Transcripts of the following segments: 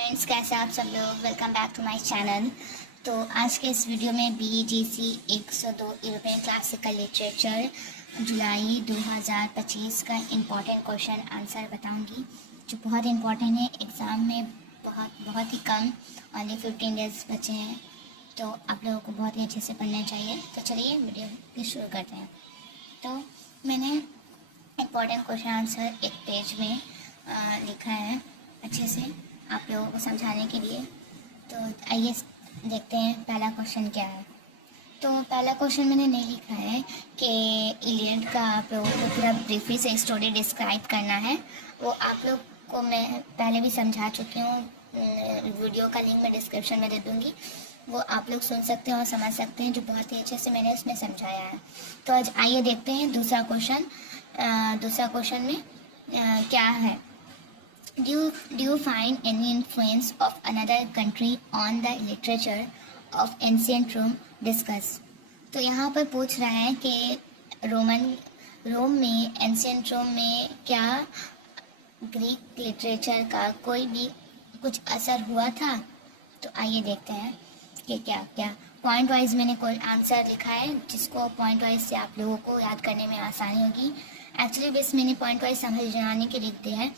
Friends, कैसे आप सब लोग। Welcome back to my channel. तो आज के इस वीडियो में BGC 102 यूरोपियन क्लासिकल लिटरेचर जुलाई 2025 का इम्पॉर्टेंट क्वेश्चन आंसर बताऊंगी, जो बहुत इम्पॉर्टेंट है। एग्ज़ाम में बहुत ही कम, ओनली 15 डेज बचे हैं, तो आप लोगों को बहुत ही अच्छे से पढ़ना चाहिए। तो चलिए वीडियो की शुरू करते हैं। तो मैंने इम्पॉर्टेंट क्वेश्चन आंसर एक पेज में लिखा है अच्छे से आप लोगों को समझाने के लिए। तो आइए देखते हैं पहला क्वेश्चन क्या है। तो पहला क्वेश्चन मैंने नहीं लिखा है कि इलियड का आप लोगों को पूरा ब्रीफली से स्टोरी डिस्क्राइब करना है। वो आप लोग को मैं पहले भी समझा चुकी हूँ, वीडियो का लिंक मैं डिस्क्रिप्शन में दे दूँगी, वो आप लोग सुन सकते हैं और समझ सकते हैं, जो बहुत ही अच्छे से मैंने उसमें समझाया है। तो आज आइए देखते हैं दूसरा क्वेश्चन में क्या है। Do you find any influence of another country on the literature of ancient Rome? Discuss. तो यहाँ पर पूछ रहा है कि रोम में, एंशियंट रोम में क्या ग्रीक लिटरेचर का कोई भी कुछ असर हुआ था। तो आइए देखते हैं कि क्या पॉइंट वाइज मैंने कोई आंसर लिखा है, जिसको पॉइंट वाइज से आप लोगों को याद करने में आसानी होगी। एक्चुअली बस मैंने पॉइंट वाइज समझाने के लिख दिया है,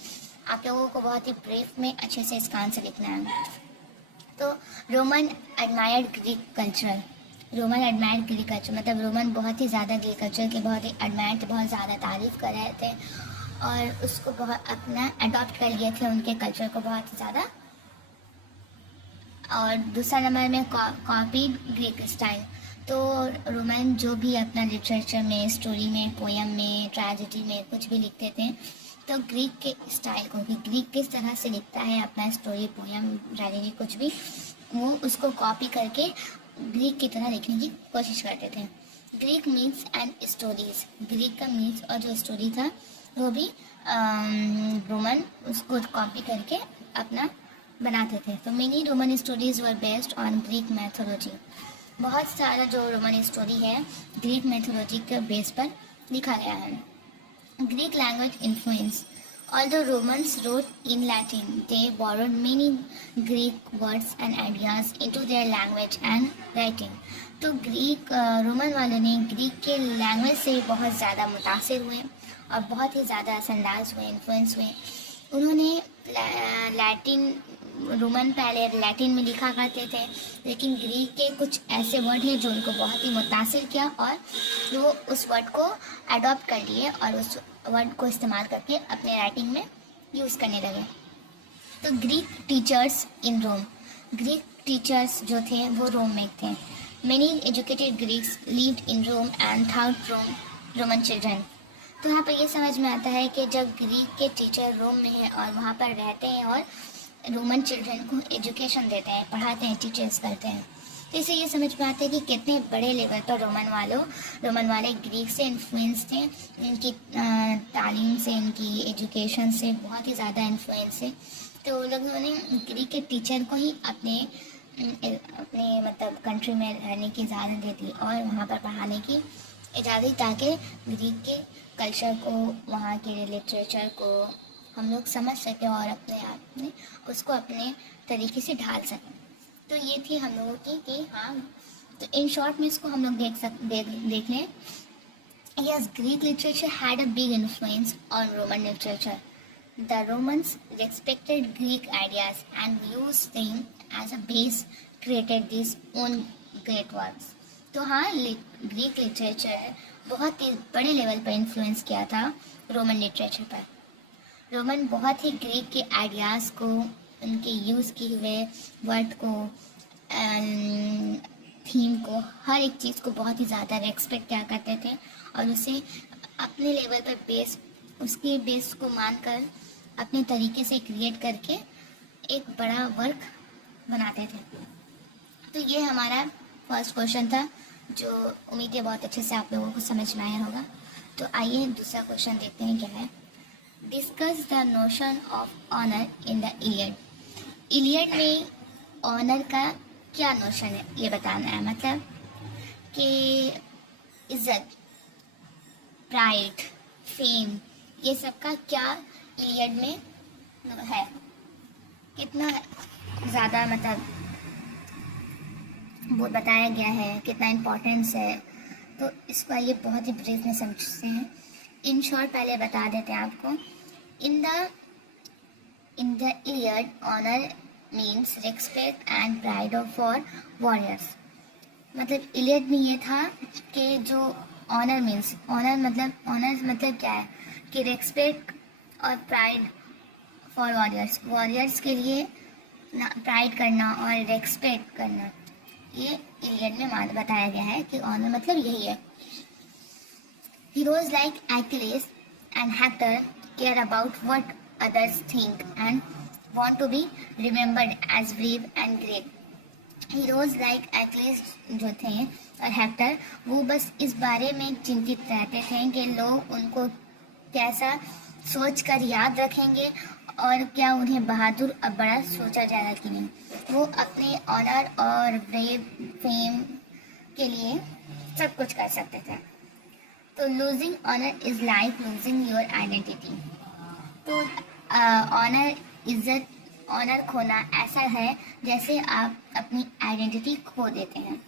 आप लोगों को बहुत ही ब्रीफ में अच्छे से इसका आंसर लिखना है। तो रोमन एडमायर्ड ग्रीक कल्चर मतलब रोमन बहुत ही ज़्यादा ग्रीक कल्चर के बहुत ही एडमायर थे, बहुत ज़्यादा तारीफ़ कर रहे थे और उसको बहुत अपना अडॉप्ट कर लिए थे, उनके कल्चर को बहुत ज़्यादा। और दूसरा नंबर में कॉपी ग्रीक स्टाइल। तो रोमन जो भी अपना लिटरेचर में, स्टोरी में, पोएम में, ट्रेजेडी में कुछ भी लिखते थे, तो ग्रीक के स्टाइल को, कि ग्रीक किस तरह से लिखता है अपना स्टोरी, पोएम, ट्रेजेडी कुछ भी, वो उसको कॉपी करके ग्रीक की तरह लिखने की कोशिश करते थे। Greek meets and stories, Greek का मीट्स और जो स्टोरी था वो भी रोमन उसको कॉपी करके अपना बनाते थे। तो many Roman stories were based on Greek mythology. बहुत सारा जो रोमन स्टोरी है ग्रीक मैथोलॉजी के बेस पर लिखा गया है। Greek language influence. Although Romans wrote in Latin, they borrowed many Greek words and ideas into their language and writing. तो रोमन वालों ने ग्रीक के लैंग्वेज से बहुत ज़्यादा मुतासिर हुए और बहुत ही ज़्यादा असरअंदाज हुए, इन्फ्लुएंस हुए। उन्होंने रोमन पहले लैटिन में लिखा करते थे, लेकिन ग्रीक के कुछ ऐसे वर्ड हैं जो उनको बहुत ही मुतासिर किया और वो उस वर्ड को अडॉप्ट कर लिए और उस वर्ड को इस्तेमाल करके अपने राइटिंग में यूज़ करने लगे। तो Greek teachers in Rome, Greek teachers जो थे वो रोम में थे। Many educated Greeks lived in Rome and taught Roman children. तो यहाँ पर ये समझ में आता है कि जब ग्रीक के टीचर रोम में हैं और वहाँ पर रहते हैं और रोमन चिल्ड्रन को एजुकेशन देते हैं, पढ़ाते हैं, टीचर्स करते हैं, तो इससे ये समझ में आता है कि कितने बड़े लेवल पर रोमन वाले ग्रीक से इन्फ्लुएंस थे। इनकी तालीम से, इनकी एजुकेशन से बहुत ही ज़्यादा इन्फ्लुएंस है। तो लोगों ने ग्रीक के टीचर को ही अपने मतलब कंट्री में रहने की इजाज़त दे दी और वहाँ पर पढ़ाने की इजाज़त दी, ताकि ग्रीक के कल्चर को, वहाँ के लिटरेचर को हम लोग समझ सकें और अपने आप में उसको अपने तरीके से ढाल सकें। तो ये थी हम लोगों की कि हाँ, तो इन शॉर्ट में इसको हम लोग देख लें। Yes, Greek literature had a big influence on Roman literature. The Romans respected Greek ideas and used them as a base, created this own great works. तो हाँ, ग्रीक लिटरेचर बहुत ही बड़े लेवल पर इन्फ्लुएंस किया था रोमन लिटरेचर पर। Roman बहुत ही Greek के आइडियाज़ को, उनके यूज़ किए हुए वर्ड को, थीम को, हर एक चीज़ को बहुत ही ज़्यादा रेस्पेक्ट किया करते थे और उसे अपने लेवल पर उसके बेस को मानकर अपने तरीके से क्रिएट करके एक बड़ा वर्क बनाते थे। तो ये हमारा फर्स्ट क्वेश्चन था, जो उम्मीद है बहुत अच्छे से आप लोगों को समझ में आया होगा। तो आइए दूसरा क्वेश्चन देखते हैं क्या है। Discuss the notion of honour in the Iliad. Iliad में ऑनर का क्या नोशन है ये बताना है, मतलब कि इज्जत, प्राइड, फेम, ये सब का क्या इलियड में है, कितना ज़्यादा मतलब वो बताया गया है, कितना इम्पोर्टेंस है, तो इसको आइए बहुत ही ब्रीफ में समझते हैं। इन शॉर्ट पहले बता देते हैं आपको। In the Iliad honour means respect and pride of for warriors. मतलब इलियड में ये था कि जो ऑनर मीन्स, ऑनर मतलब क्या है कि रिस्पेक्ट और प्राइड फॉर वॉरियर्स, वॉरियर्स के लिए प्राइड करना और रिस्पेक्ट करना, ये इलियड में बताया गया है कि ऑनर मतलब यही है। Heroes like Achilles and Hector care about what others think and want to be remembered as brave and great. Heroes like Achilles जो थे और हेक्टर, वो बस इस बारे में चिंतित रहते थे कि लोग उनको कैसा सोच कर याद रखेंगे और क्या उन्हें बहादुर और बड़ा सोचा जाएगा कि नहीं। वो अपने ऑनर और ब्रेव फेम के लिए सब कुछ कर सकते थे। तो losing honour is like losing your identity. तो ऑनर, इज्जत, ऑनर खोना ऐसा है जैसे आप अपनी आइडेंटिटी खो देते हैं।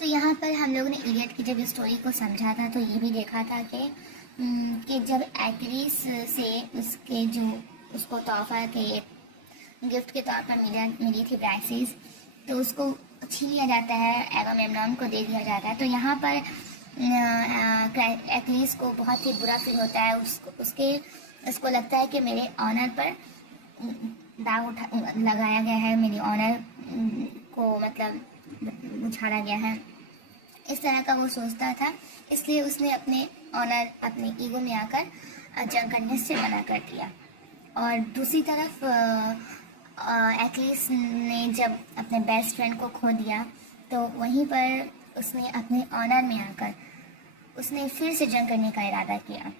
तो यहाँ पर हम लोगों ने इलियड की जब स्टोरी को समझा था तो ये भी देखा था कि जब एक्रिस से उसके जो उसको तोहफा के गिफ्ट के तौर पर मिली थी ब्राइसिस, तो उसको छीन लिया जाता है, एगामेम्नॉन को दे दिया जाता है। तो यहाँ पर एक्रिस को बहुत ही बुरा फील होता है। उसको लगता है कि मेरे ऑनर पर दाग लगाया गया है, मेरी ऑनर को मतलब उछाला गया है, इस तरह का वो सोचता था। इसलिए उसने अपने ऑनर, अपने ईगो में आकर जंग करने से मना कर दिया। और दूसरी तरफ एक्लिस ने जब अपने बेस्ट फ्रेंड को खो दिया तो वहीं पर उसने अपने ऑनर में आकर उसने फिर से जंग करने का इरादा किया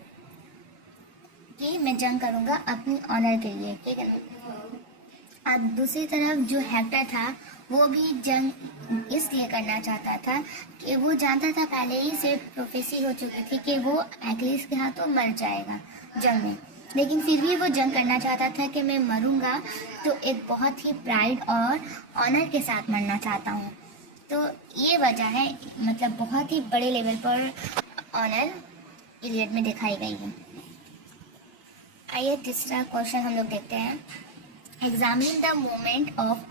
कि मैं जंग करूंगा अपनी ऑनर के लिए, ठीक है। अब दूसरी तरफ जो हेक्टर था वो भी जंग इसलिए करना चाहता था कि वो जानता था, पहले ही से प्रोफेसी हो चुकी थी कि वो एक्लिस के हाथों मर जाएगा जंग में, लेकिन फिर भी वो जंग करना चाहता था कि मैं मरूंगा तो एक बहुत ही प्राइड और ऑनर के साथ मरना चाहता हूँ। तो ये वजह है, मतलब बहुत ही बड़े लेवल पर ऑनर इलियड में दिखाई गई है। आइए तीसरा क्वेश्चन हम लोग देखते हैं। Examine the moment of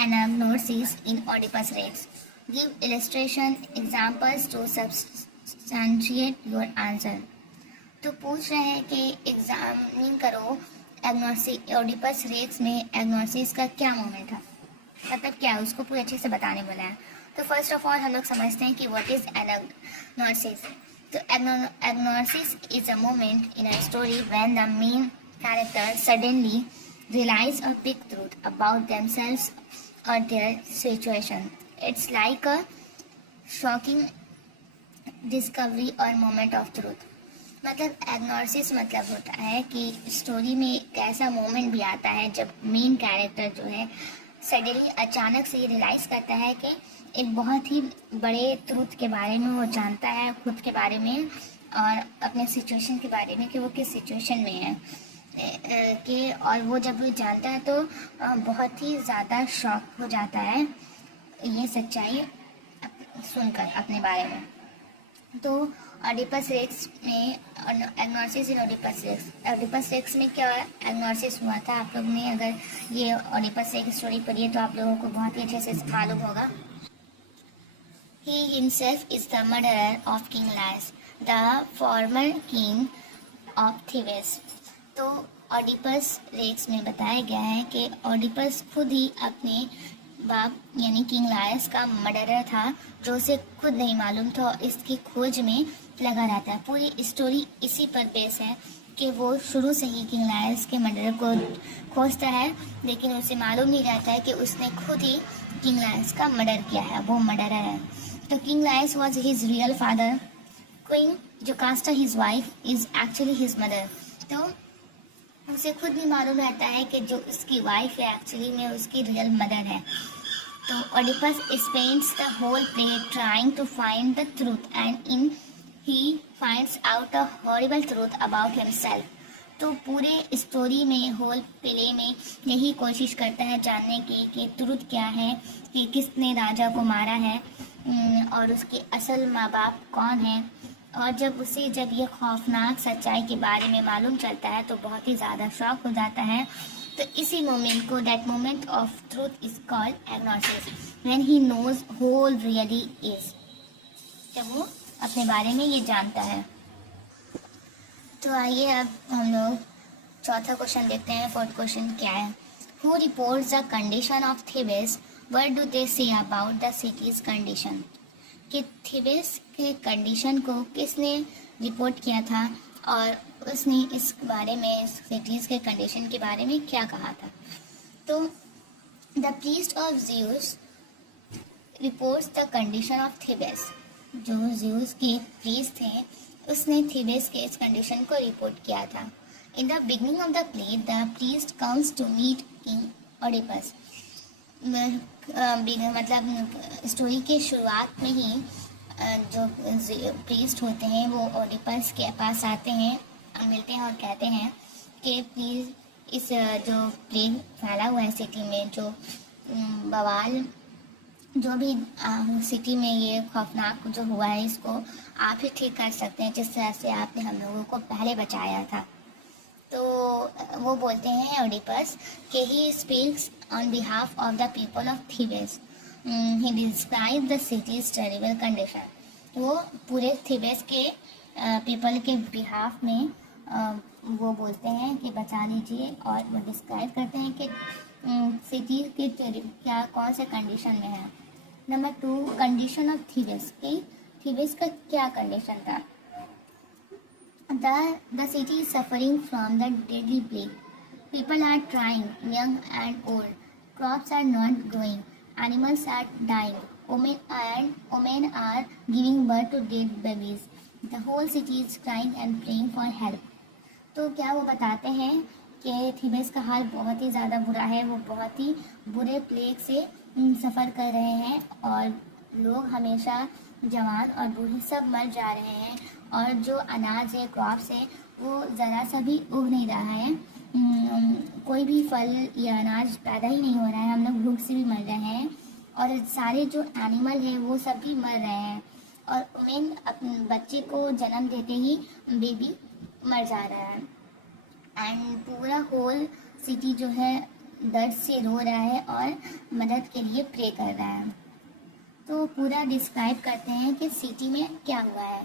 anagnorisis in Oedipus Rex, give illustration examples to substantiate your answer. तो पूछ रहे हैं कि एग्जामिन करो ऑडिपस रेक्स में एग्नोसिस का क्या मोमेंट है, मतलब क्या है, उसको पूरे अच्छे से बताने बोला है। तो फर्स्ट ऑफ ऑल हम लोग समझते हैं कि व्हाट इज एग्नोसिस। तो anagnorisis is a moment in a story when the main character suddenly realize a big truth about themselves or their situation. It's like a shocking discovery or moment of truth. मतलब एग्नोसिस मतलब होता है कि story में एक ऐसा moment भी आता है जब मेन कैरेक्टर जो है सडनली अचानक से ये रियलाइज करता है कि एक बहुत ही बड़े ट्रूथ के बारे में वो जानता है, खुद के बारे में और अपने सिचुएशन के बारे में कि वो किस सिचुएशन में है कि, और वो जब वो जानता है तो बहुत ही ज़्यादा शॉक हो जाता है ये सच्चाई सुनकर अपने बारे में। तो ऑडिपस रेक्स में एग्नोसिस इन ऑडिपस रेक्स में क्या एग्नोसिस हुआ था, आप लोग ने अगर ये ऑडिपस रेक्स स्टोरी पढ़ी है तो आप लोगों को बहुत ही अच्छे से मालूम होगा। He himself is the murderer of King Laius, the former king of Thebes. तो ऑडिपस रेक्स में बताया गया है कि ऑडिपस खुद ही अपने बाप यानी किंग लायस का मर्डरर था, जो उसे खुद नहीं मालूम था और इसकी खोज में लगा रहता है। पूरी स्टोरी इसी पर बेस है कि वो शुरू से ही किंग लायस के मर्डरर को खोजता है, लेकिन उसे मालूम नहीं रहता है कि उसने खुद ही किंग लायस का मर्डर किया है, वो मर्डरर है। तो king Laius was his real father, queen Jocasta his wife is actually his mother. तो उसे खुद भी मालूम रहता है कि जो उसकी वाइफ है एक्चुअली में उसकी रियल मदर है। तो Oedipus spends the whole play trying to find the truth and in he finds out a horrible truth about himself. तो पूरे स्टोरी में, होल प्ले में यही कोशिश करता है जानने की कि ट्रुथ क्या है, कि किसने राजा को मारा है, और उसके असल माँ बाप कौन हैं। और जब ये खौफनाक सच्चाई के बारे में मालूम चलता है तो बहुत ही ज़्यादा शॉक हो जाता है। तो इसी मोमेंट को, that moment of truth is called anagnorisis, when he knows who really is, जब वो अपने बारे में ये जानता है। तो आइए अब हम लोग चौथा क्वेश्चन देखते हैं। फोर्थ क्वेश्चन क्या है? Who reports the condition of Thebes, what do they say about the city's condition? कि थेबेस के कंडीशन को किसने रिपोर्ट किया था और उसने इस बारे में, इस सिटीज के कंडीशन के बारे में क्या कहा था? तो the priest of Zeus reports the condition of Thebes. जो ज़्यूस के प्रीस्ट थे उसने थेबेस के इस कंडीशन को रिपोर्ट किया था। In the beginning of the play the priest comes to meet king Oedipus. मतलब स्टोरी के शुरुआत में ही जो प्रीस्ट होते हैं वो ओडिपस के पास आते हैं, मिलते हैं और कहते हैं कि प्लीज़ इस जो प्लेग फैला हुआ है सिटी में, जो बवाल जो भी सिटी में ये खौफनाक जो हुआ है, इसको आप ही ठीक कर सकते हैं, जिस तरह से आपने हम लोगों को पहले बचाया था। तो वो बोलते हैं ओडिपस कि he speaks on behalf of the people of Thebes, he describe the city's terrible condition. वो पूरे थीबेस के पीपल के बिहाफ में वो बोलते हैं कि बचा लीजिए, और वो डिस्क्राइब करते हैं कि सिटी के क्या कौन से कंडीशन में है। Number 2, condition of Thebes. Thebes का क्या कंडीशन था? The city is suffering from the deadly plague. People are dying, young and old. Crops are not growing. Animals are dying. Women are giving birth to dead babies. The whole city is crying and praying for help. तो क्या वो बताते हैं कि थीबेस का हाल बहुत ही ज़्यादा बुरा है, वो बहुत ही बुरे प्लेग से सफ़र कर रहे हैं, और लोग हमेशा, जवान और बूढ़े सब मर जा रहे हैं, और जो अनाज है, क्रॉप्स है, वो ज़रा सा भी उग नहीं रहा है। कोई भी फल या अनाज पैदा ही नहीं हो रहा है, हम लोग भूख से भी मर रहे हैं, और सारे जो एनिमल हैं वो सब भी मर रहे हैं, और वुमेन अपने बच्चे को जन्म देते ही बेबी मर जा रहा है, एंड पूरा होल सिटी जो है दर्द से रो रहा है और मदद के लिए प्रे कर रहा है। तो पूरा डिस्क्राइब करते हैं कि सिटी में क्या हुआ है।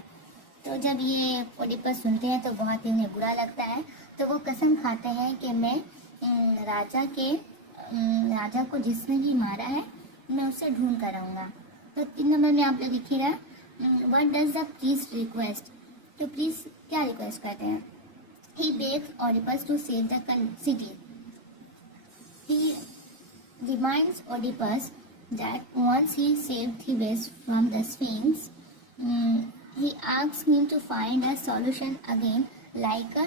तो जब ये ओडिपस सुनते हैं तो बहुत ही उन्हें बुरा लगता है, तो वो कसम खाते हैं कि मैं राजा को जिसने भी मारा है मैं उसे ढूंढ कर आऊँगा। तो 3 नंबर में आप लोग लिखिएगा, what does the priest request. तो प्रीस्ट क्या रिक्वेस्ट करते हैं? He begs Oedipus to save the city. He reminds Oedipus that once he saved Thebes from the Sphinx, he asked him to find a solution again like a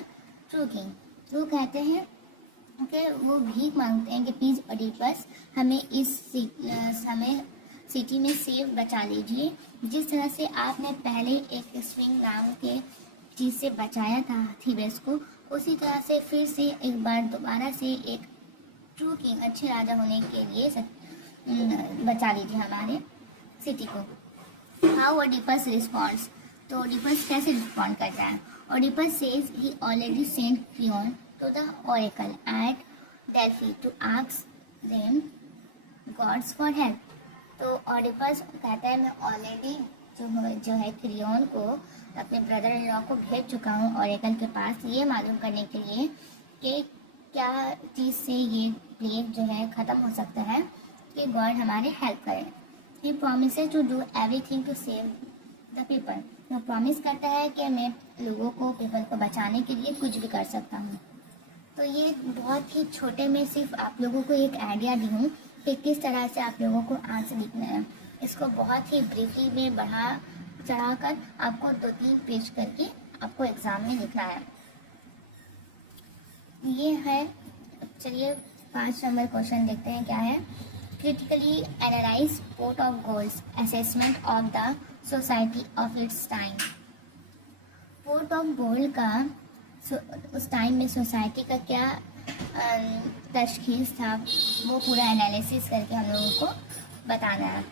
true king. वो कहते हैं कि वो भीख मांगते हैं कि प्लीज़ ओडिपस हमें इस समय सिटी में सेव बचा लीजिए, जिस तरह से आपने पहले एक स्विंग नाम के चीज़ से बचाया था थीबेस को, उसी तरह से फिर से एक बार दोबारा से एक ट्रू किंग, अच्छे राजा होने के लिए बचा लीजिए हमारे सिटी को। How Oedipus responds. तो ओडिपस कैसे रिस्पॉन्ड करता है? Oedipus says he already sent Creon to the oracle at Delphi to ask them gods for help. तो ओडिपस कहता है मैं ऑलरेडी जो है क्रियोन को, अपने ब्रदर इन लॉ को भेज चुका हूँ ओरेकल के पास, ये मालूम करने के लिए कि क्या चीज़ से ये प्लेग जो है ख़त्म हो सकता है, कि गॉड हमारे हेल्प करें। He promises to do everything to save the people. वो प्रॉमिस करता है कि मैं लोगों को, पीपल को बचाने के लिए कुछ भी कर सकता हूँ। तो ये बहुत ही छोटे में सिर्फ आप लोगों को एक आइडिया दी हूँ कि किस तरह से आप लोगों को आंसर लिखना है। इसको बहुत ही ब्रीफली में बढ़ा चढ़ाकर आपको 2-3 पेज करके आपको एग्ज़ाम में लिखना है। ये है, चलिए 5 नंबर क्वेश्चन देखते हैं क्या है। Critically analyze Port of Gold's assessment of the society of its time. Port of gold का उस टाइम में सोसाइटी का क्या तशखीस था, वो पूरा एनालिसिस करके हम लोगों को बताना है।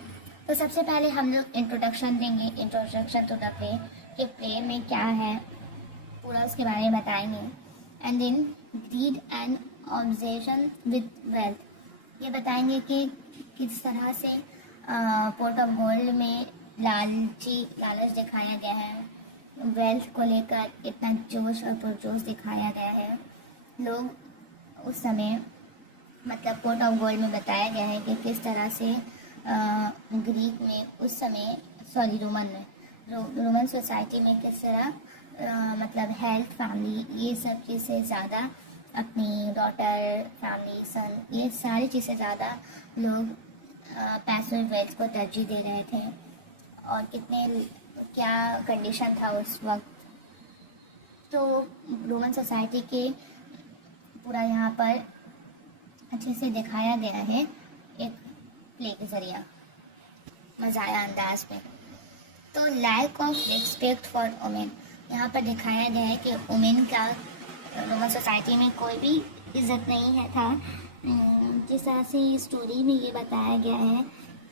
तो सबसे पहले हम लोग इंट्रोडक्शन देंगे, इंट्रोडक्शन टू द प्ले, कि प्ले में क्या है पूरा उसके बारे में बताएंगे। And then greed and obsession with wealth, ये बताएंगे कि किस तरह से पोर्ट ऑफ गोल्ड में लालच दिखाया गया है, वेल्थ को लेकर इतना जोश और पुरजोश दिखाया गया है। लोग उस समय मतलब पोर्ट ऑफ गोल्ड में बताया गया है कि किस तरह से ग्रीक में उस समय रोमन सोसाइटी में किस तरह मतलब हेल्थ, फैमिली, ये सब चीज़ से ज़्यादा अपनी डॉटर, फैमिली, सन, ये सारी चीज़ें ज़्यादा लोग पैसों, वेल्थ को तरजीह दे रहे थे। और क्या कंडीशन था उस वक्त। तो रोमन सोसाइटी के पूरा यहाँ पर अच्छे से दिखाया गया है एक प्ले के ज़रिए, मज़ाया अंदाज में। तो lack of respect for women, यहाँ पर दिखाया गया है कि वुमेन का रोमन सोसाइटी में कोई भी इज्जत नहीं है था। जिस तरह से स्टोरी में ये बताया गया है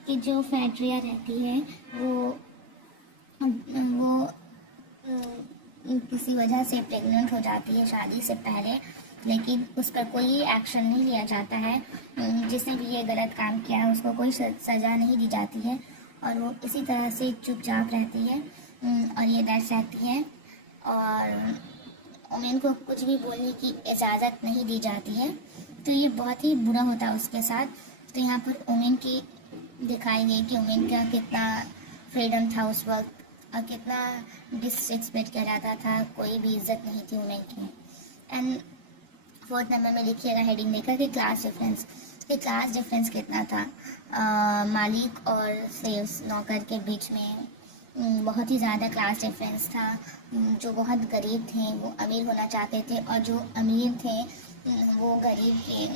कि जो फैट्रिया रहती है वो किसी वजह से प्रेग्नेंट हो जाती है शादी से पहले, लेकिन उस पर कोई एक्शन नहीं लिया जाता है। जिसने भी ये गलत काम किया है उसको कोई सज़ा नहीं दी जाती है और वो इसी तरह से चुपचाप रहती है और ये डर रहती है और वुमेन को कुछ भी बोलने की इजाज़त नहीं दी जाती है। तो ये बहुत ही बुरा होता है उसके साथ। तो यहाँ पर वुमेन की दिखाई गई कि वुमेन का कितना फ्रीडम था उस वक्त और कितना डिसरिस्पेक्ट किया जाता था, कोई भी इज्जत नहीं थी वुमेन की। एंड 4th नंबर में लिखिएगा हेडिंग देकर कि क्लास डिफरेंस कितना था। मालिक और सेल्स नौकर के बीच में बहुत ही ज़्यादा क्लास डिफरेंस था। जो बहुत गरीब थे वो अमीर होना चाहते थे और जो अमीर थे वो गरीब के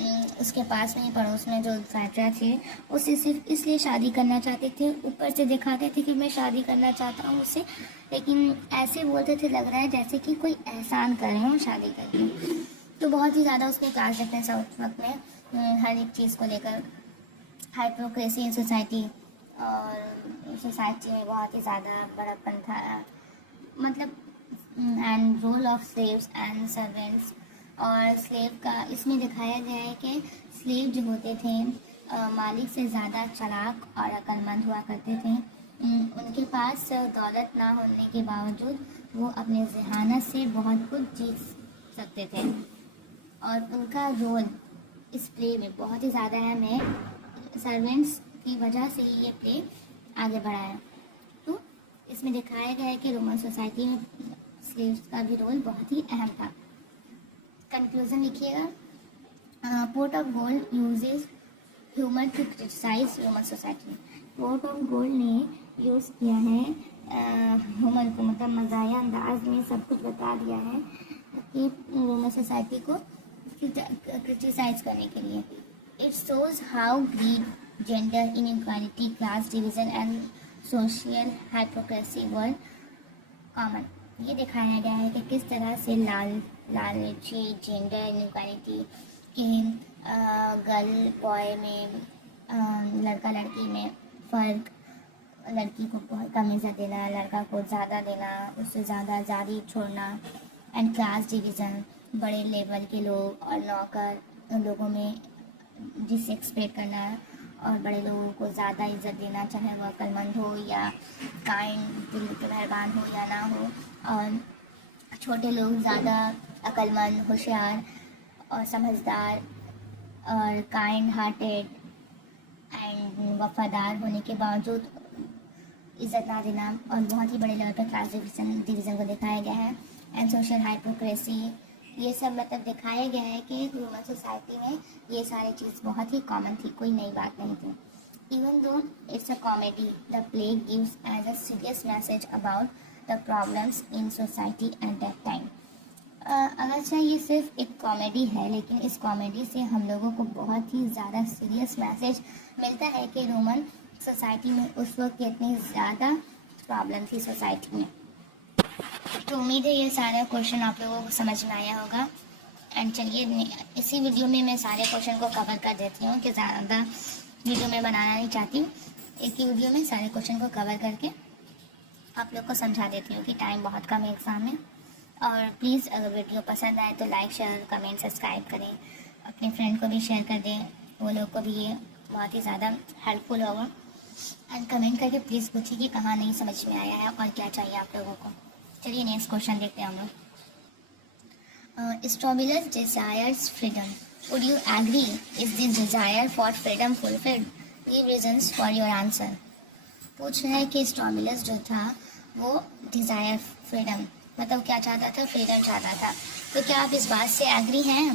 उसके पास में ही पड़ोस में जो फैट्रिया थे उससे सिर्फ इसलिए शादी करना चाहते थे, ऊपर से दिखाते थे कि मैं शादी करना चाहता हूँ उससे, लेकिन ऐसे बोलते थे लग रहा है जैसे कि कोई एहसान कर रहे हो शादी करके। तो बहुत ही ज़्यादा उसमें क्लास डिफरेंस है उस वक्त में हर एक चीज़ को लेकर। हाइपोक्रेसी इन सोसाइटी, और सोसाइटी में बहुत ही ज़्यादा बड़ापन था, मतलब and role of slaves and servants. और स्लेव का इसमें दिखाया गया है कि स्लेव जो होते थे मालिक से ज़्यादा चालाक और अक्लमंद हुआ करते थे। उनके पास दौलत ना होने के बावजूद वो अपने जहानत से बहुत कुछ जीत सकते थे और उनका रोल इस प्ले में बहुत ही ज़्यादा अहम है। सर्वेंट्स की वजह से ये प्ले आगे बढ़ा है। तो इसमें दिखाया गया है कि रोमन सोसाइटी में स्लेव्स का भी रोल बहुत ही अहम था। कंक्लूजन लिखिएगा। Pot of gold uses humour to criticise Roman society. Pot of gold ने यूज़ किया है ह्यूमर को, मतलब मज़ाया अंदाज में सब कुछ बता दिया है कि रोमन सोसाइटी को क्रिटिसाइज करने के लिए। It shows how greed, gender inequality, class division and social hypocrisy were common. ये दिखाया गया है कि किस तरह से लालची, जेंडर इनइक्वालिटी के गर्ल बॉय में, लड़का लड़की में फ़र्क, लड़की को बहुत कम इज्जत देना, लड़का को ज़्यादा देना, उससे ज़्यादा आज़ादी छोड़ना, एंड क्लास डिवीज़न, बड़े लेवल के लोग और नौकर उन लोगों में डिसरिस्पेक्ट करना और बड़े लोगों को ज़्यादा इज्जत देना, चाहे वह अक्लमंद हो या काइंड, दिल के मेहरबान हो या ना हो, और छोटे लोग ज़्यादा अक्लमंद, होशियार और समझदार और काइंड हार्टेड एंड वफादार होने के बावजूद इज़्ज़त ना देना, और बहुत ही बड़े लेवल पर क्लास डिवीज़न को दिखाया गया है। एंड सोशल हाइपोक्रेसी, ये सब मतलब दिखाया गया है कि ह्यूमन सोसाइटी में ये सारी चीज़ बहुत ही कॉमन थी, कोई नई बात नहीं थी। Even though it's a comedy, the play gives as a serious message about the problems in society at that time. अगरचे ये सिर्फ एक कॉमेडी है, लेकिन इस कॉमेडी से हम लोगों को बहुत ही ज़्यादा सीरियस मैसेज मिलता है कि रोमन सोसाइटी में उस वक्त कितनी ज़्यादा प्रॉब्लम थी सोसाइटी में। तो उम्मीद है ये सारा क्वेश्चन आप लोगों को समझ में आया होगा। एंड चलिए इसी वीडियो में मैं सारे क्वेश्चन को कवर कर देती हूँ कि ज़्यादा वीडियो में बनाना नहीं चाहती हूँ। एक ही वीडियो में सारे क्वेश्चन को कवर करके आप लोग को समझा देती हूँ कि टाइम बहुत कम है एग्ज़ाम में। और प्लीज़ अगर वीडियो पसंद आए तो लाइक, शेयर, कमेंट, सब्सक्राइब करें। अपने फ्रेंड को भी शेयर कर दें, वो लोग को भी ये बहुत ही ज़्यादा हेल्पफुल होगा। एंड कमेंट करके प्लीज़ पूछिए कि कहाँ नहीं समझ में आया है और क्या चाहिए आप लोगों को। चलिए नेक्स्ट क्वेश्चन देखते हैं हम लोग। Strobylus desires freedom. Would you agree? Is this desire for freedom fulfilled? Give reasons for your answer. पूछ रहा है कि स्ट्रॉबिलस जो था वो डिज़ायर फ्रीडम मतलब क्या चाहता था, फ्रीडम चाहता था। तो क्या आप इस बात से एग्री हैं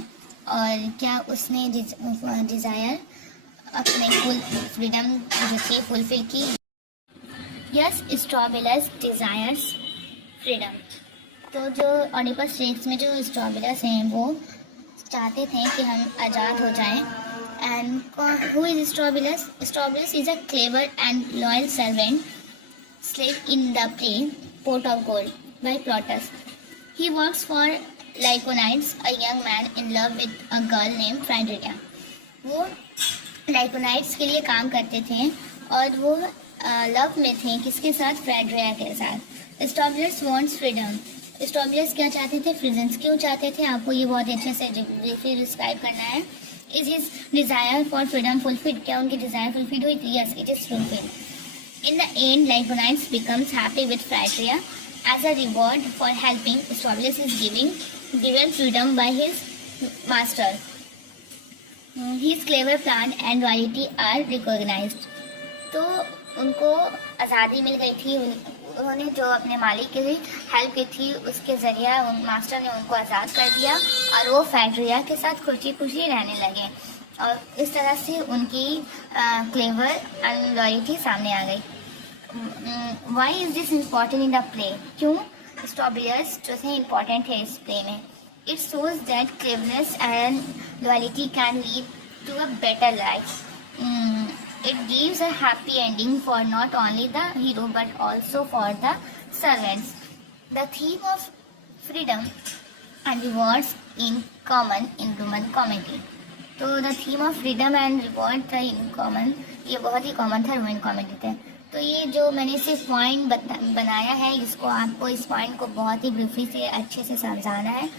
और क्या उसने डिज़ायर अपने फुल फ्रीडम जो थी फुलफिल की? Yes, strobilus desires freedom. तो जो ऑडिपस रेक्स में जो स्ट्रॉबिलस हैं वो चाहते थे कि हम आज़ाद हो जाएं। And who is strobilus? Strobilus is a clever and loyal servant slave in the play Pot of Gold by Plautus. He works for Lyconides, a young man in love with a girl named Phrygia. वो लाइकोनाइड्स के लिए काम करते थे और वो love में थे किसके साथ? फ्राइड्रिया के साथ। Strobilus wants freedom. स्ट्रॉबिलस क्या चाहते थे? फ्रीडम। क्यों चाहते थे? आपको ये बहुत अच्छे से ब्रीफली डिस्क्राइब करना है। Is his desire for freedom fulfilled? क्या उनकी डिज़ायर फुलफिल हुई थी? Yes, it is fulfilled. In the end, Lyconides becomes happy with Phrygia. As a reward for helping, Strobylus is given freedom by his master. His clever plan and loyalty are recognized. तो उनको आज़ादी मिल गई थी। उन्होंने जो अपने मालिक की हेल्प की थी उसके ज़रिए मास्टर ने उनको आज़ाद कर दिया और वो फ्राइड्रिया के साथ खुशी खुशी रहने लगे और इस तरह से उनकी क्लेवर एंड लॉयल्टी सामने आ गई। Why is this important in the play? क्यों स्ट्रॉबिलस जो है इम्पॉर्टेंट है इस प्ले में? It shows that cleverness and loyalty can lead to a better life. It gives a happy ending for not only the hero but also for the servants. The theme of freedom and rewards in common in Roman comedy. तो the theme of freedom and reward था in common, ये बहुत ही common था Roman comedy थे। तो ये जो मैंने सिर्फ पॉइंट बनाया है इसको आपको इस पॉइंट को बहुत ही ब्रीफली से अच्छे से समझाना है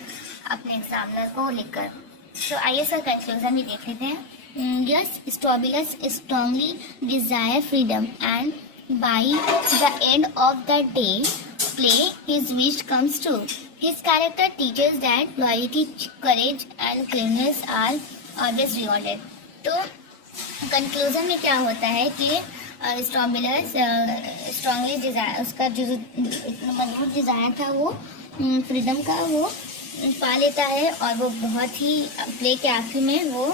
अपने एग्जामिनर को लिखकर। तो आइए सर कंक्लूजन भी देख लेते हैं। Yes, Strobilus strongly desire freedom and by the end of the day play his wish comes true. His character teaches that loyalty, courage and cleverness are always rewarded. तो conclusion में क्या होता है कि स्ट्रॉबिलस स्ट्रांगली डिज़ायर, उसका जो मजबूत desire था वो फ्रीडम का वो पा लेता है और वो बहुत ही प्ले के आखिर में वो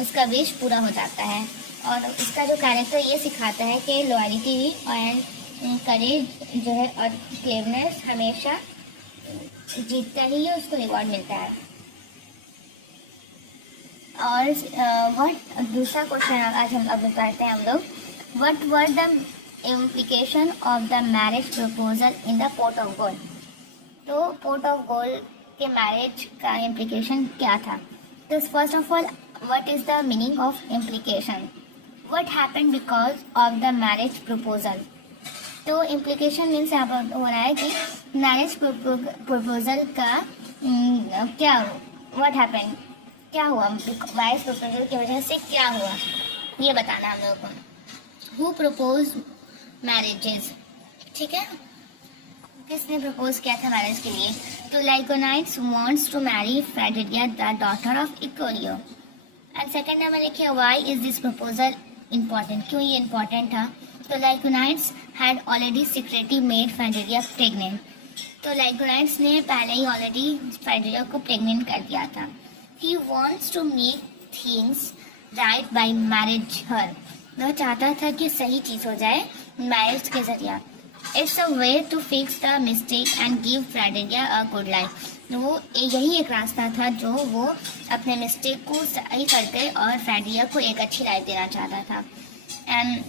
उसका विश पूरा हो जाता है। और उसका जो कैरेक्टर ये सिखाता है कि लॉयल्टी एंड करेज जो है और क्लेवरनेस हमेशा जीतता ही है, उसको रिवॉर्ड मिलता है। और दूसरा क्वेश्चन आज हम अब पढ़ते हैं हम लोग। What were the implication of the marriage proposal in the port of gold? तो पोर्ट ऑफ गोल्ड के मैरिज का इम्प्लीकेशन क्या था? तो first of all, what is the meaning of implication? What happened because of the marriage proposal? तो implication means यहाँ पर हो रहा है कि मैरिज प्रपोजल का क्या, व्हाट हैपेंड, क्या हुआ, मैरिज प्रपोजल की वजह से क्या हुआ ये बताना हम लोगों को। हु प्रपोज मैरिजेस, ठीक है, किसने प्रपोज किया था मैरिज के लिए? तो Lyconides wants to marry Phaedria the daughter of Euclio. And second number लिखिए, why is this proposal important? क्यों ये इम्पॉर्टेंट था? तो Lyconides had already secretly made Phaedria pregnant. तो लाइकोनाइड्स ने पहले ही ऑलरेडी फ्राइड्रिया को प्रेग्नेंट कर दिया था। He wants to make things right by marriage her. वह चाहता था कि सही चीज़ हो जाए मैरिज के जरिए। It's a way to fix the mistake and give Phaedria a good life. वो यही एक रास्ता था जो वो अपने मिस्टेक को सही करके और फ्राइड्रिया को एक अच्छी लाइफ देना चाहता था। एंड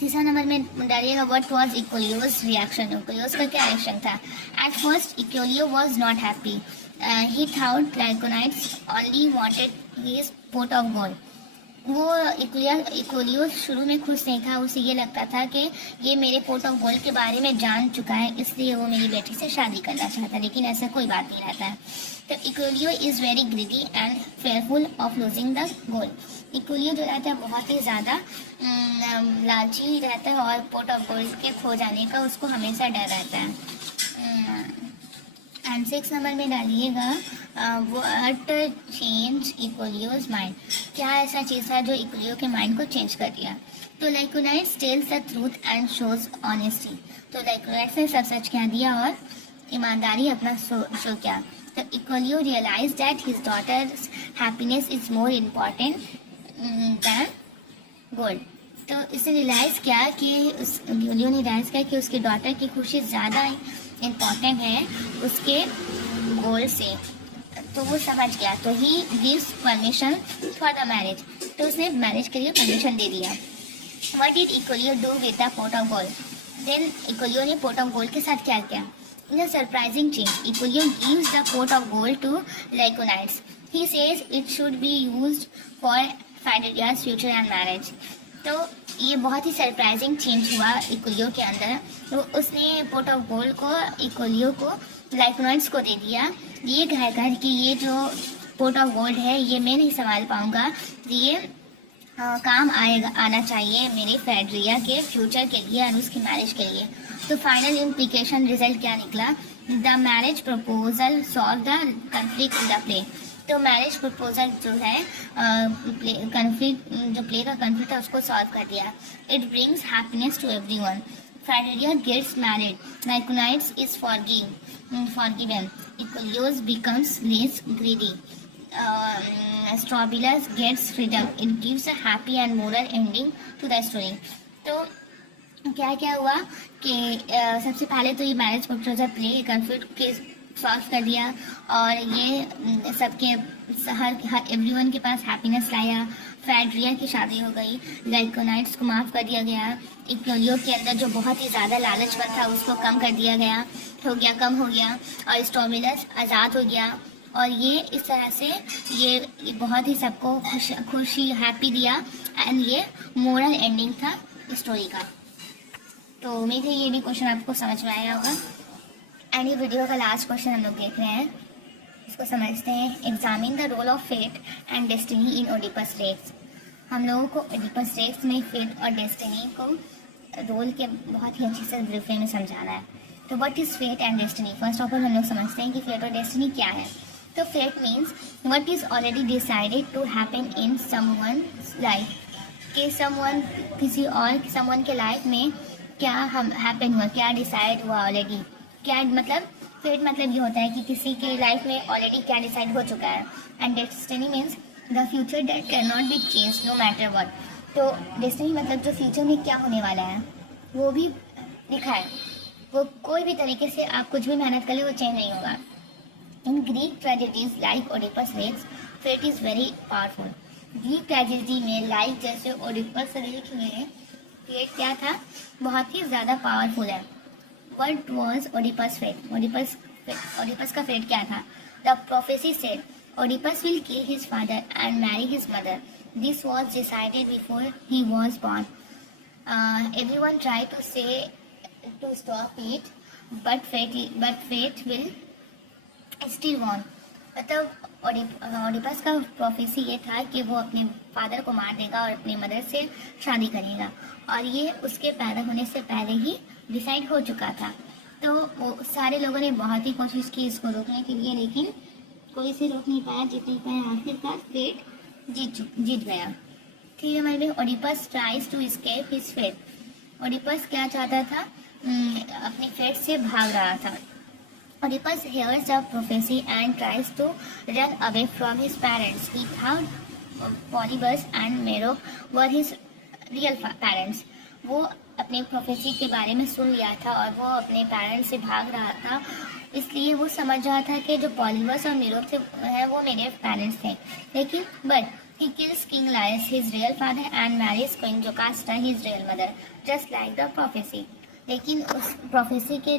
तीसरा नंबर में डालिएगा what was Euclio's reaction. Euclio's का क्या रिएक्शन था? At first Euclio was not happy, he thought Lyconides only wanted his pot of gold. वो इक्वलियो शुरू में खुश नहीं था, उसे ये लगता था कि ये मेरे पोट ऑफ गोल्ड के बारे में जान चुका है, इसलिए वो मेरी बेटी से शादी करना चाहता है, लेकिन ऐसा कोई बात नहीं रहता है। तो Euclio is very greedy and fearful of losing the gold. Euclio जो रहता है बहुत ही ज़्यादा लालची रहता है और पोट ऑफ गोल्ड के खो जाने का उसको हमेशा डर रहता है। एंड 6 नंबर में डालिएगा व्हाट चेंज इक्वलियोज माइंड। क्या ऐसा चीज़ था जो इक्वलियो के माइंड को चेंज कर दिया? तो Lyconides tells the truth and shows honesty. तो लाइकोनाइट्स ने सब सच कह दिया और ईमानदारी अपना शो किया। तो Euclio realize that his daughter's happiness is more important than gold. तो इसने रियलाइज़ किया कि इक्वलियो ने रियलाइज़ किया कि उसकी डॉटर की खुशी ज़्यादा इम्पॉर्टेंट है उसके गोल से। तो वो समझ गया, तो he gives permission for the marriage. तो उसने मैरिज के लिए परमिशन दे दिया। What did Euclio do with the pot of gold? Then Euclio ने पोट ऑफ गोल्ड के साथ क्या किया? In a surprising change Euclio gives the pot of gold to Lyconides. He says it should be used for Phaedria's future and marriage. तो ये बहुत ही surprising change हुआ इक्वलियो के अंदर। तो उसने पोट ऑफ गोल्ड को इक्वलियो को लाइकोनाइट्स को दे दिया, ये कहकर कि ये जो पोट ऑफ गोल्ड है ये मैं नहीं संभाल पाऊंगा, ये काम आना चाहिए मेरे फेडरिया के फ्यूचर के लिए और उसकी मैरिज के लिए। तो फाइनल इम्प्लीकेशन रिजल्ट क्या निकला? The marriage proposal solve the conflict in the play. तो मैरिज प्रपोजल जो है कंफ्लिक्ट जो प्ले का कंफ्लिक्ट है उसको सॉल्व कर दिया। It brings happiness to everyone. Fidelia gets married. Laiconides is forgiven. Ichthyios becomes less greedy. Strobylus gets freedom. It gives a happy and moral ending to the story. तो क्या क्या हुआ कि सबसे पहले तो ये मैरिज प्रपोजल प्ले कंफ्लिक्ट के सॉल्व कर दिया और ये सबके हर एवरीवन के पास हैप्पीनेस लाया। फेडरिया की शादी हो गई, लाइकोनाइट्स को माफ़ कर दिया गया, इक्वलियो के अंदर जो बहुत ही ज़्यादा लालचपन था उसको कम कर दिया गया कम हो गया और स्ट्रॉबिलस आज़ाद हो गया। और ये इस तरह से ये बहुत ही सबको खुशी हैप्पी दिया एंड ये मोरल एंडिंग था स्टोरी का। तो उम्मीद है ये भी क्वेश्चन आपको समझ में आया होगा। एंड ये वीडियो का लास्ट क्वेश्चन हम लोग देख रहे हैं, इसको समझते हैं। Examine the role of fate and destiny in Oedipus Rex. हम लोगों को ओडिपस रेक्स में फेट और डेस्टिनी को रोल के बहुत ही अच्छे से ब्रीफली में समझाना है। तो what is fate and destiny? First of all हम लोग समझते हैं कि फेट और डेस्टिनी क्या है। तो fate means what is already decided to happen in someone's life, कि समवन के लाइफ में क्या हैपन हुआ, क्या डिसाइड हुआ ऑलरेडी। क्या मतलब फेट मतलब ये होता है कि किसी के लाइफ में ऑलरेडी क्या डिसाइड हो चुका है। And destiny means the future that can not be change no matter what. तो डेस्टिनी मतलब जो फ्यूचर में क्या होने वाला है वो भी लिखा है, वो कोई भी तरीके से आप कुछ भी मेहनत कर ले वो चेंज नहीं होगा। In Greek tragedies like Oedipus Rex fate is very powerful. Greek tragedy में लाइक जैसे ओडिपस रेक्स में फेट क्या था? बहुत ही ज़्यादा पावरफुल है। What was Oedipus' fate? Oedipus का फेट क्या था? The prophecy said Oedipus will kill his father and marry his mother. This was decided before he was born. Everyone tried to say to stop it, but fate will still won. मतलब Oedipus का prophecy ये था कि वो अपने father को मार देगा और अपनी मदर से शादी करेगा, और ये उसके पैदा होने से पहले ही डिसाइड हो चुका था। तो वो सारे लोगों ने बहुत ही कोशिश की इसको रोकने के लिए, लेकिन कोई से रोक नहीं पाया, जीत नहीं पाया। आखिरकार फेट जीत गया। ठीक है हमारे Oedipus tries to escape his fate. Oedipus क्या चाहता था? अपनी फेट से भाग रहा था। Oedipus hears the prophecy and tries to run away from his parents. He thought Polybus and Merope were his real parents. वो अपने प्रोफेसी के बारे में सुन लिया था और वो अपने पेरेंट्स से भाग रहा था, इसलिए वो समझ रहा था कि जो पॉलीबस और मेरोप थे हैं वो मेरे पेरेंट्स थे। लेकिन but He kills King Laius, his real father, and marries Queen Jocasta, his real mother, just like the prophecy. लेकिन उस प्रोफेसी के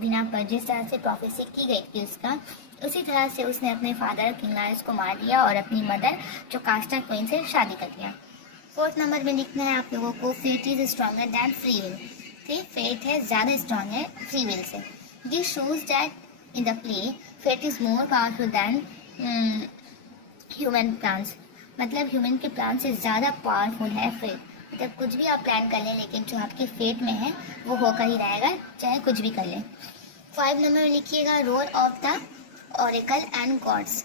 बिना पर जिस तरह से प्रोफेसी की गई थी उसका, उसी तरह से उसने अपने फादर किंग लायस को मार दिया और अपनी मदर जोकास्टा क्वीन से शादी कर दिया। 4th नंबर में लिखना है आप लोगों को, fate is stronger than free will. ठीक, फेट है ज़्यादा स्ट्रॉन्ग है फ्री विल से। This shows that in the play fate is more powerful than human plans. मतलब ह्यूमन के प्लान से ज़्यादा पावरफुल है फेट। मतलब कुछ भी आप प्लान कर लें, लेकिन जो आपके फेट में है वो होकर ही रहेगा, चाहे कुछ भी कर लें। 5 नंबर में लिखिएगा, role of the oracle and gods.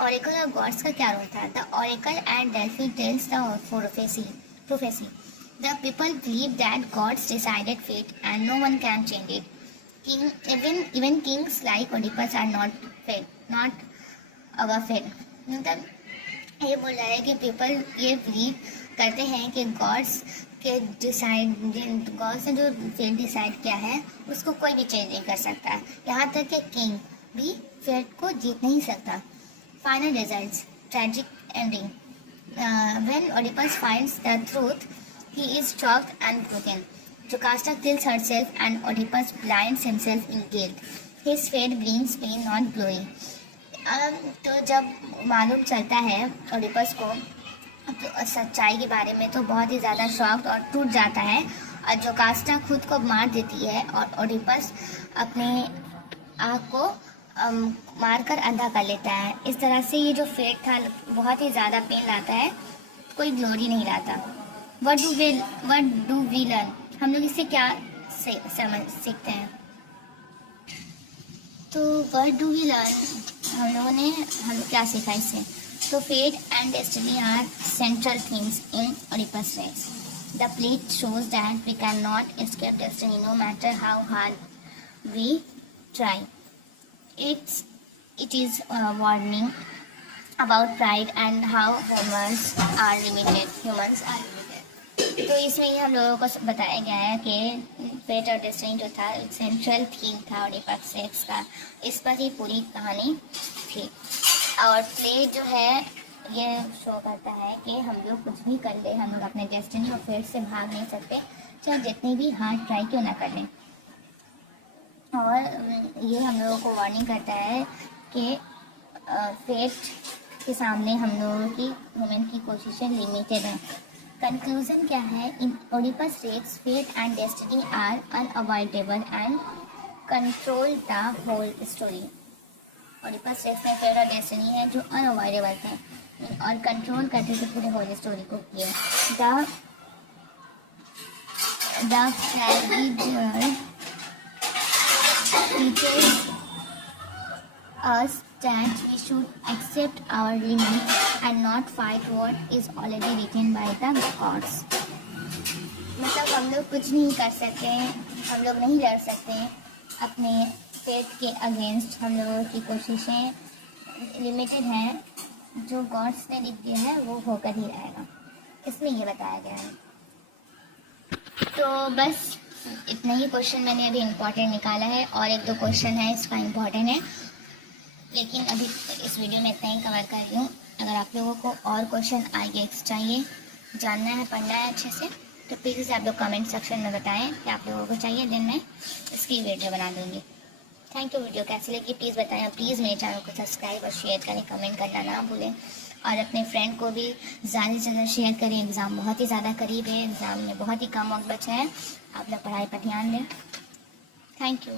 Oracle और गॉड्स का क्या रोल था? The oracle at Delphi tells the prophecy. The people believe that gods decided fate and no one can change it. Even kings like Oedipus are not our fate. मतलब ये बोल रहा है कि पीपल ये बिलीव करते हैं कि गॉड्स ने जो फेट डिसाइड किया है उसको कोई भी चेंज नहीं कर सकता, यहाँ तक कि किंग भी फेट को जीत नहीं सकता। Final results, tragic ending. When Oedipus finds the truth he is shocked and broken. Jocasta kills herself and Oedipus blinds himself in guilt. His fate brings pain not glory. तो जब मालूम चलता है ओडिपस को तो सच्चाई के बारे में, तो बहुत ही ज़्यादा शॉक्ड और टूट जाता है, और जोकास्टा खुद को मार देती है और ओडिपस अपने आँख को मारकर अंधा कर लेता है। इस तरह से ये जो फेट था बहुत ही ज़्यादा पेन लाता है, कोई ग्लोरी नहीं लाता। What do we learn? हम लोग इससे क्या सीखते हैं? तो व्हाट डू वी लर्न, हम लोग क्या सीखा इससे? तो fate and destiny are central themes in Oedipus Rex. The play shows that we can not escape destiny no matter how hard we try. It is a warning about pride and how humans are limited. तो इसमें ये हम लोगों को बताया गया है कि फेट और डेस्टिनी जो था एक सेंट्रल थीम था ओडिपस रेक्स का, इस पर ही पूरी कहानी थी। और प्ले जो है ये शो करता है कि हम लोग कुछ भी कर ले, हम लोग अपने डेस्टिनी और फेट से भाग नहीं सकते, चाहे जितनी भी हार्ड ट्राई क्यों ना कर लें। और ये हम लोगों को वार्निंग करता है कि फेट के सामने हम लोगों की ह्यूमन की कोशिशें लिमिटेड हैं। कंक्लूजन क्या है? In Oedipus Rex fate and destiny are unavoidable and control the whole story. Oedipus Rex में फेट और डेस्टिनी है जो अनअवॉइडेबल थे और कंट्रोल करते थे पूरे होल स्टोरी को किए। The tragedy teaches us that we should accept our limits and not fight what is already written by the gods. मतलब हम लोग कुछ नहीं कर सकते, हम लोग नहीं लड़ सकते अपने फेट के अगेंस्ट। हम लोगों की कोशिशें लिमिटेड हैं, जो गॉड्स ने लिख दिया है वो होकर ही रहेगा, इसमें ये बताया गया है। तो बस इतना ही क्वेश्चन मैंने अभी इम्पोर्टेंट निकाला है, और 1-2 क्वेश्चन है इसका इम्पोर्टेंट है, लेकिन अभी इस वीडियो में इतना ही कवर कर रही हूँ। अगर आप लोगों को और क्वेश्चन आगे चाहिए, जानना है, पढ़ना है अच्छे से, तो प्लीज़ आप लोग कमेंट सेक्शन में बताएं कि आप लोगों को चाहिए, देन मैं इसकी वीडियो बना दूँगी। Thank you. वीडियो कैसी लगी प्लीज़ बताएं, प्लीज़ मेरे चैनल को सब्सक्राइब और शेयर करें, कमेंट करना ना भूलें, और अपने फ्रेंड को भी ज़्यादा से ज़्यादा शेयर करें। एग्ज़ाम बहुत ही ज़्यादा करीब है, एग्ज़ाम में बहुत ही कम वक्त बचा है, आप लोग पढ़ाई पर ध्यान दें। Thank you.